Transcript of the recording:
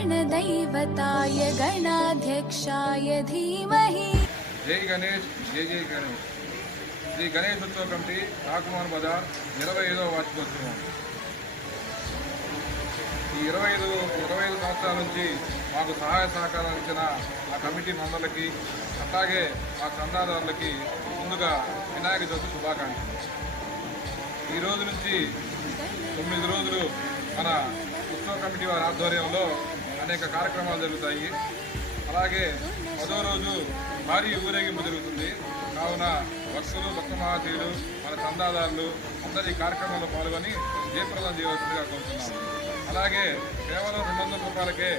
गणदैवताय गणाध्यक्षाय धीमहि। जय गणेश जय जय गणेश। శ్రీ గణేష్ ఉత్సవ కమిటీ కాకుమాన్ బజార్ 25వ వార్షికోత్సవం. ఈ 25 సంవత్సరాల నుంచి మాకు సహాయ సహకారాలు ఇచ్చిన ఆ కమిటీ మెంబర్లకి, అట్లాగే మా చందాదారులకి ముందుగా వినాయక చవితి శుభాకాంక్షలు. ఈ రోజు నుంచి 9 రోజులు మన ఉత్సవ కమిటీ వారి ఆధ్వర్యంలో అనేక కార్యక్రమాలు జరుగుతాయి. అలాగే 10వ రోజు భారీ ఊరేగింపు జరుగుతుంది. కావున భక్తులు, భక్త మహాశయులు, మన చందాదారులు అందరూ ఈ కార్యక్రమంలో పాల్గొని జయప్రదం చేయవలసిందిగా కోరుతున్నాము. అలాగే కేవలం 200 రూపాయలకే